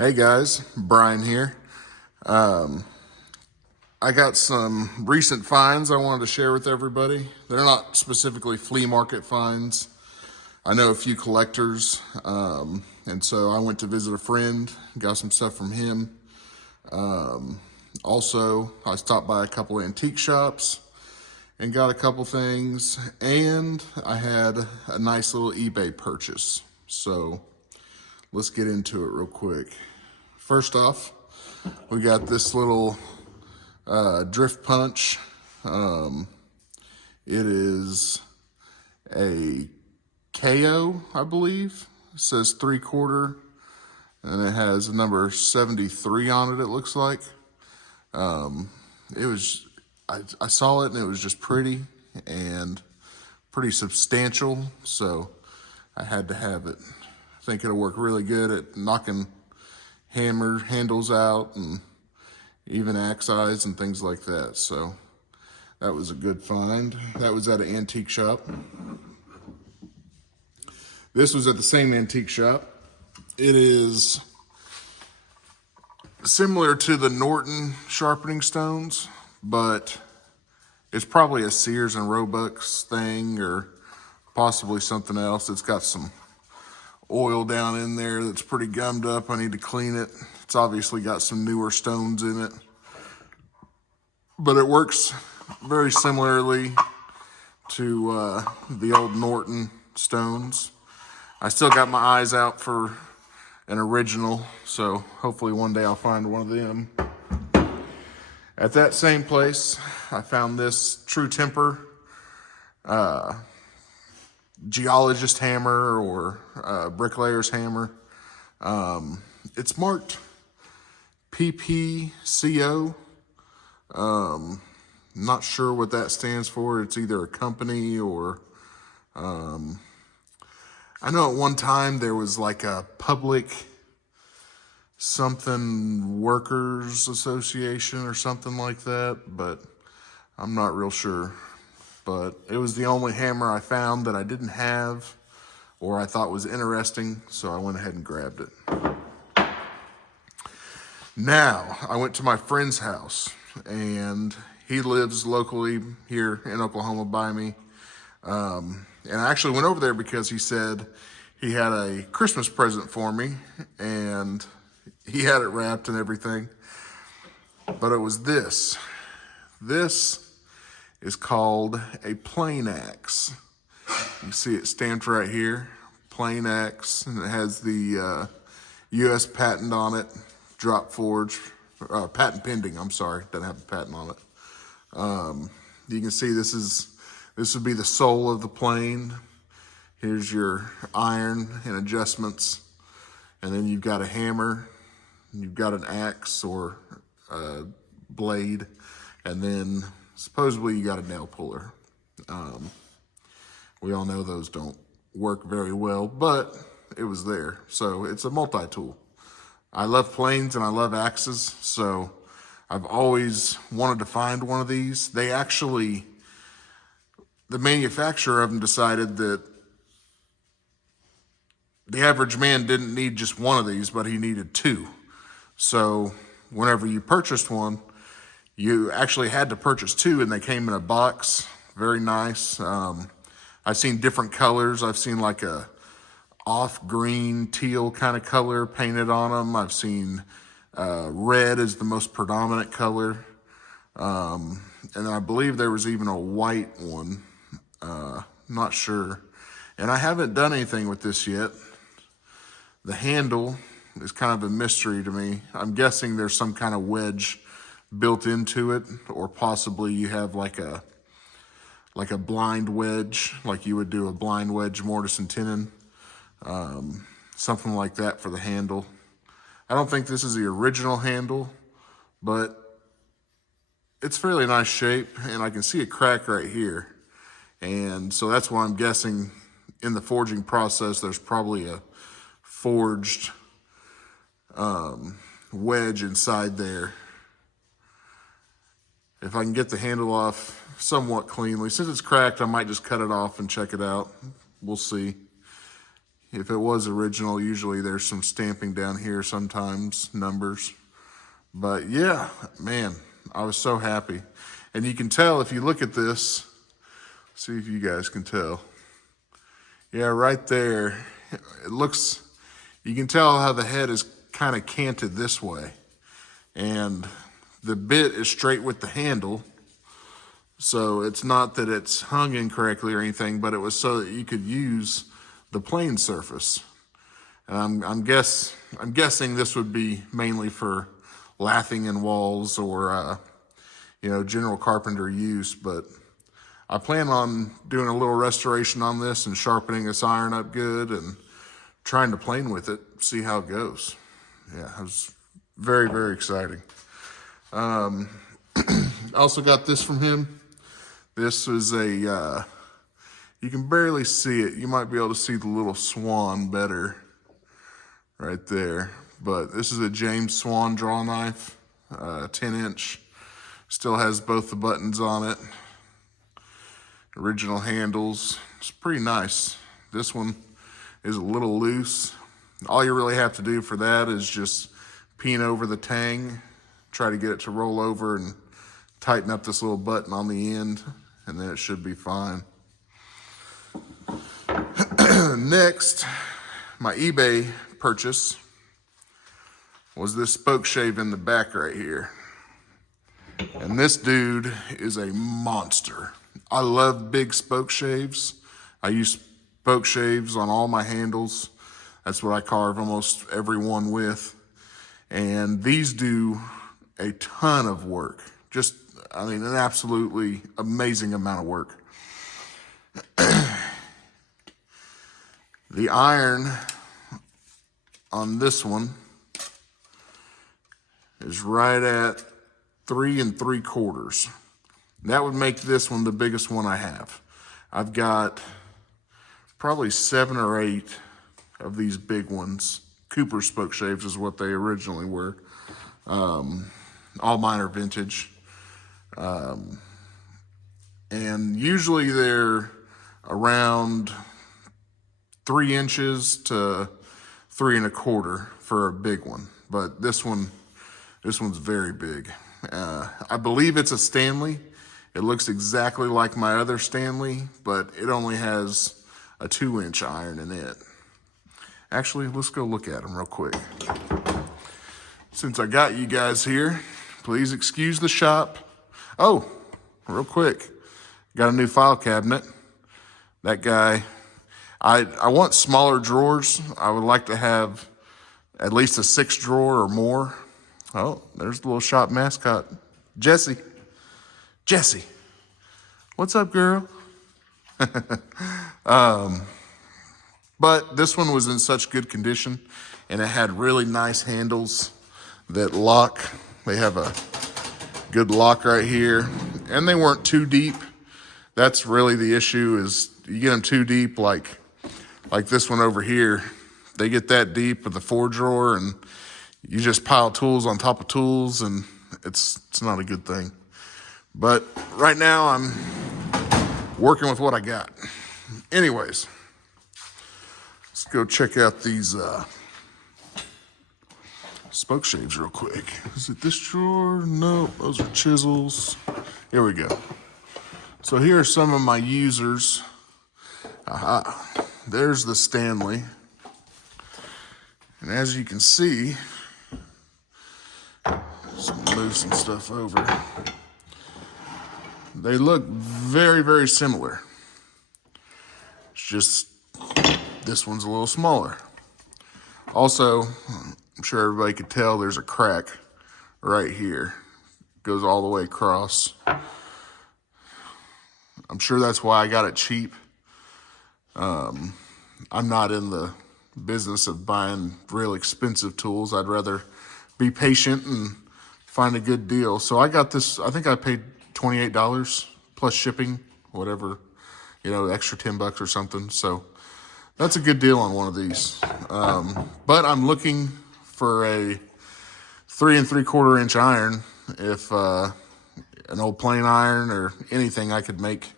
Hey guys, Brian here. I got some recent finds I wanted to share with everybody. They're not specifically flea market finds. I know a few collectors, and so I went to visit a friend, got some stuff from him. Also, I stopped by a couple antique shops and got a couple things, and I had a nice little eBay purchase. So let's get into it real quick. First off, we got this little drift punch. It is a KO, I believe. It says 3/4, and it has a number 73 on it, it looks like. I saw it and it was just pretty and pretty substantial, so I had to have it. I think it'll work really good at knocking hammer handles out and even axe eyes and things like that. So that was a good find. That was at an antique shop. This was at the same antique shop. It is similar to the Norton sharpening stones, but it's probably a Sears and Roebuck's thing or possibly something else. It's got some oil down in there that's pretty gummed up. I need to clean it. It's obviously got some newer stones in it, but it works very similarly to the old Norton stones. I still got my eyes out for an original, so hopefully one day I'll find one of them. At that same place, I found this True Temper geologist hammer or bricklayer's hammer. It's marked PPCO. Not sure what that stands for. It's either a company or I know at one time there was like a public something workers association or something like that, but I'm not real sure. But it was the only hammer I found that I didn't have or I thought was interesting, so I went ahead and grabbed it. Now, I went to my friend's house, and he lives locally here in Oklahoma by me. And I actually went over there because he said he had a Christmas present for me, and he had it wrapped and everything. But it was this. This is called a plane axe. You see it stamped right here, plane axe, and it has the U.S. patent on it, drop forge, patent pending, I'm sorry, doesn't have a patent on it. You can see this would be the sole of the plane. Here's your iron and adjustments, and then you've got a hammer, you've got an axe or a blade, and then supposedly you got a nail puller. We all know those don't work very well, but it was there. So it's a multi-tool. I love planes and I love axes, so I've always wanted to find one of these. The manufacturer of them decided that the average man didn't need just one of these, but he needed two. So whenever you purchased one, you actually had to purchase two, and they came in a box. Very nice. I've seen different colors. I've seen like a off green teal kind of color painted on them. I've seen red is the most predominant color. And I believe there was even a white one. Not sure. And I haven't done anything with this yet. The handle is kind of a mystery to me. I'm guessing there's some kind of wedge built into it, or possibly you have like a blind wedge, like you would do a blind wedge mortise and tenon, something like that for the handle. I don't think this is the original handle, but it's fairly nice shape, and I can see a crack right here. And so that's why I'm guessing in the forging process, there's probably a forged wedge inside there. If I can get the handle off somewhat cleanly. Since it's cracked, I might just cut it off and check it out. We'll see. if it was original. Usually there's some stamping down here, sometimes numbers. But yeah, man, I was so happy. And you can tell if you look at this, see if you guys can tell. Yeah, right there, it looks, you can tell how the head is kind of canted this way. And the bit is straight with the handle. So it's not that it's hung incorrectly or anything, but it was so that you could use the plane surface. And I'm guessing this would be mainly for lathing in walls or general carpenter use. But I plan on doing a little restoration on this and sharpening this iron up good and trying to plane with it, see how it goes. Yeah, it was very, very exciting. I also got this from him. This is a, you can barely see it. You might be able to see the little swan better right there. But this is a James Swan draw knife, 10-inch. Still has both the buttons on it. Original handles. It's pretty nice. This one is a little loose. All you really have to do for that is just peen over the tang, try to get it to roll over and tighten up this little button on the end, and then it should be fine. Next, my eBay purchase was this spoke shave in the back right here. And this dude is a monster. I love big spoke shaves. I use spoke shaves on all my handles. That's what I carve almost every one with. And these do a ton of work. Just, I mean, an absolutely amazing amount of work. The iron on this one is right at 3 3/4. That would make this one the biggest one I have. I've got probably 7 or 8 of these big ones. Cooper spoke shaves is what they originally were. All mine are vintage. And usually they're around 3 inches to 3 1/4 for a big one. But this one's very big. I believe it's a Stanley. It looks exactly like my other Stanley, but it only has a 2-inch iron in it. Actually, let's go look at them real quick. Since I got you guys here, please excuse the shop. Oh, real quick, got a new file cabinet. That guy, I want smaller drawers. I would like to have at least a 6 drawer or more. Oh, there's the little shop mascot, Jessie. Jessie, what's up, girl? But this one was in such good condition, and it had really nice handles that lock. They have a good lock right here, and they weren't too deep. That's really the issue, is you get them too deep, like this one over here. They get that deep with the 4 drawer, and you just pile tools on top of tools, and it's not a good thing. But right now I'm working with what I got. Anyways, let's go check out these spoke shaves real quick. Is it this drawer? No, those are chisels. Here we go. So here are some of my users. Aha, there's the Stanley. And as you can see, some loose and stuff over. They look very, very similar. It's just this one's a little smaller. Also, I'm sure everybody could tell there's a crack right here. Goes all the way across. I'm sure that's why I got it cheap. I'm not in the business of buying real expensive tools. I'd rather be patient and find a good deal. So I got this, I think I paid $28 plus shipping, whatever, extra $10 or something. So that's a good deal on one of these. But I'm looking for a 3 3/4 inch iron. If an old plane iron or anything I could make,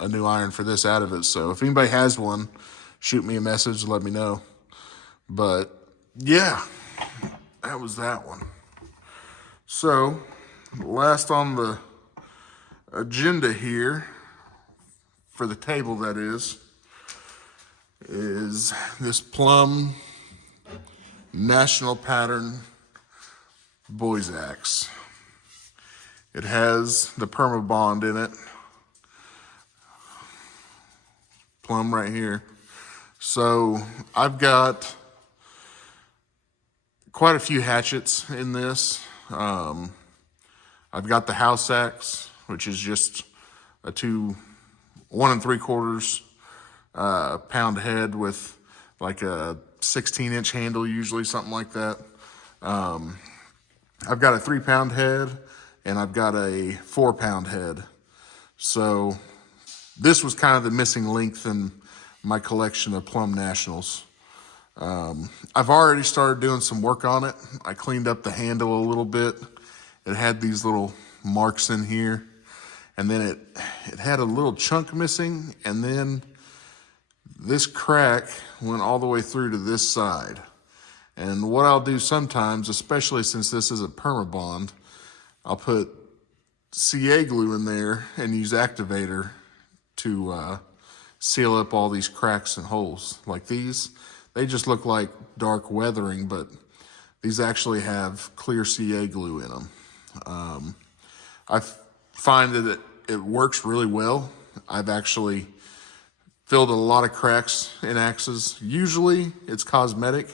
a new iron for this out of it. So if anybody has one, shoot me a message, let me know. But yeah, that was that one. So last on the agenda here, for the table that is this Plum National Pattern Boys Axe. It has the Permabond in it. Plum right here. So I've got quite a few hatchets in this. I've got the house axe, which is just a 1 3/4 pound head with like a 16-inch handle, usually something like that. I've got a 3-pound head and I've got a 4-pound head. So this was kind of the missing link in my collection of Plum Nationals. I've already started doing some work on it. I cleaned up the handle a little bit. It had these little marks in here, and then it had a little chunk missing, and then this crack went all the way through to this side. And what I'll do sometimes, especially since this isn't Permabond, I'll put CA glue in there and use activator to seal up all these cracks and holes. Like these, they just look like dark weathering, but these actually have clear CA glue in them. I find that it works really well. I've actually filled a lot of cracks in axes. Usually it's cosmetic.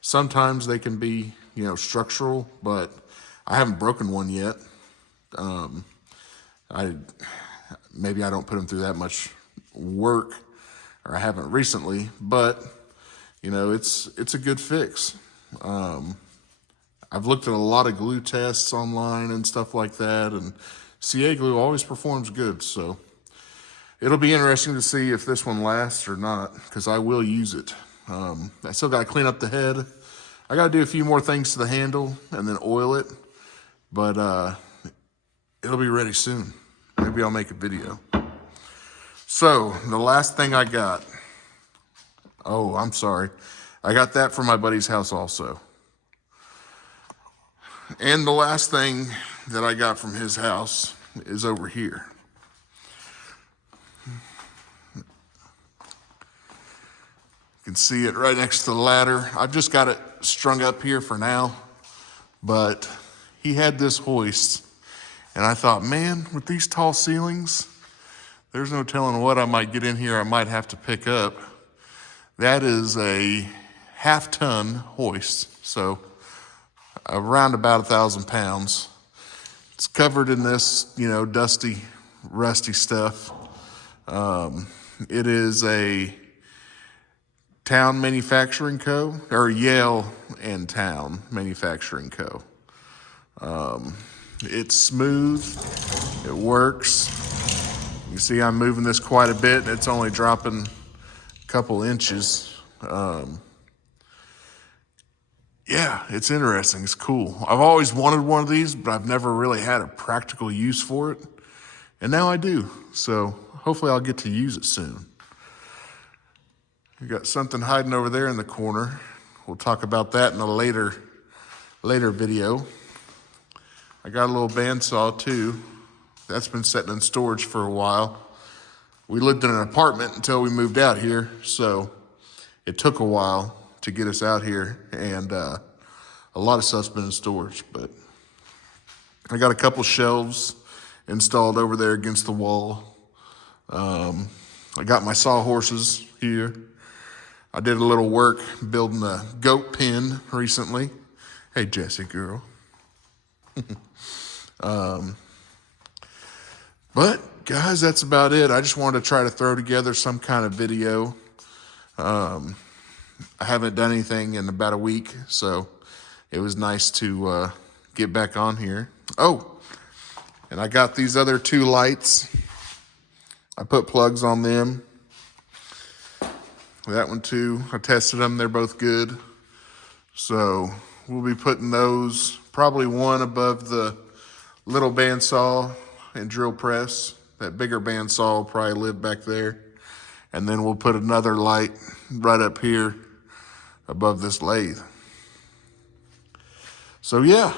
Sometimes they can be, structural, but I haven't broken one yet. Maybe I don't put them through that much work, or I haven't recently, but it's a good fix. I've looked at a lot of glue tests online and stuff like that, and CA glue always performs good. So it'll be interesting to see if this one lasts or not, because I will use it. I still got to clean up the head. I got to do a few more things to the handle and then oil it, but it'll be ready soon. Maybe I'll make a video. So the last thing I got, I'm sorry. I got that from my buddy's house also. And the last thing that I got from his house is over here. You can see it right next to the ladder. I've just got it strung up here for now, but he had this hoist, and I thought, man, with these tall ceilings, there's no telling what I might get in here I might have to pick up. That is a 1/2-ton hoist, so around about 1,000 pounds. It's covered in this, dusty, rusty stuff. It is a Town Manufacturing Co., or Yale and Town Manufacturing Co. It's smooth, it works. You see I'm moving this quite a bit, and it's only dropping a couple inches. Yeah, it's interesting, it's cool. I've always wanted one of these, but I've never really had a practical use for it. And now I do, so hopefully I'll get to use it soon. We got something hiding over there in the corner. We'll talk about that in a later video. I got a little bandsaw too. That's been sitting in storage for a while. We lived in an apartment until we moved out here, so it took a while to get us out here, and a lot of stuff's been in storage, but I got a couple shelves installed over there against the wall. I got my sawhorses here. I did a little work building a goat pen recently. Hey, Jessie girl. But guys, that's about it. I just wanted to try to throw together some kind of video. I haven't done anything in about a week, so it was nice to get back on here. Oh, and I got these other 2 lights. I put plugs on them. That one too, I tested them, they're both good. So we'll be putting those, probably one above the little bandsaw and drill press, That bigger bandsaw will probably live back there. And then we'll put another light right up here above this lathe. So yeah,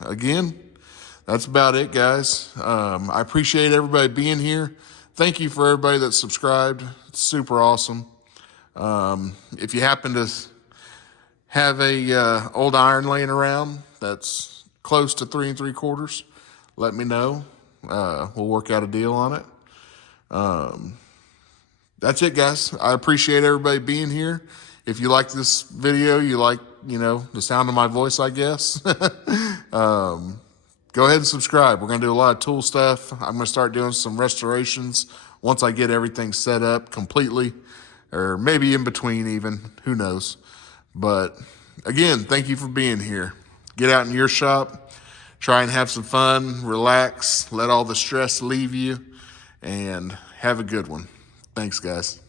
again, that's about it, guys. I appreciate everybody being here. Thank you for everybody that subscribed. It's super awesome. If you happen to have a old iron laying around that's close to 3 3/4, let me know. We'll work out a deal on it. That's it, guys. I appreciate everybody being here. If you like this video, you like, the sound of my voice, I guess, go ahead and subscribe. We're going to do a lot of tool stuff. I'm going to start doing some restorations once I get everything set up completely, or maybe in between even, who knows. But again, thank you for being here. Get out in your shop, try and have some fun, relax, let all the stress leave you, and have a good one. Thanks, guys.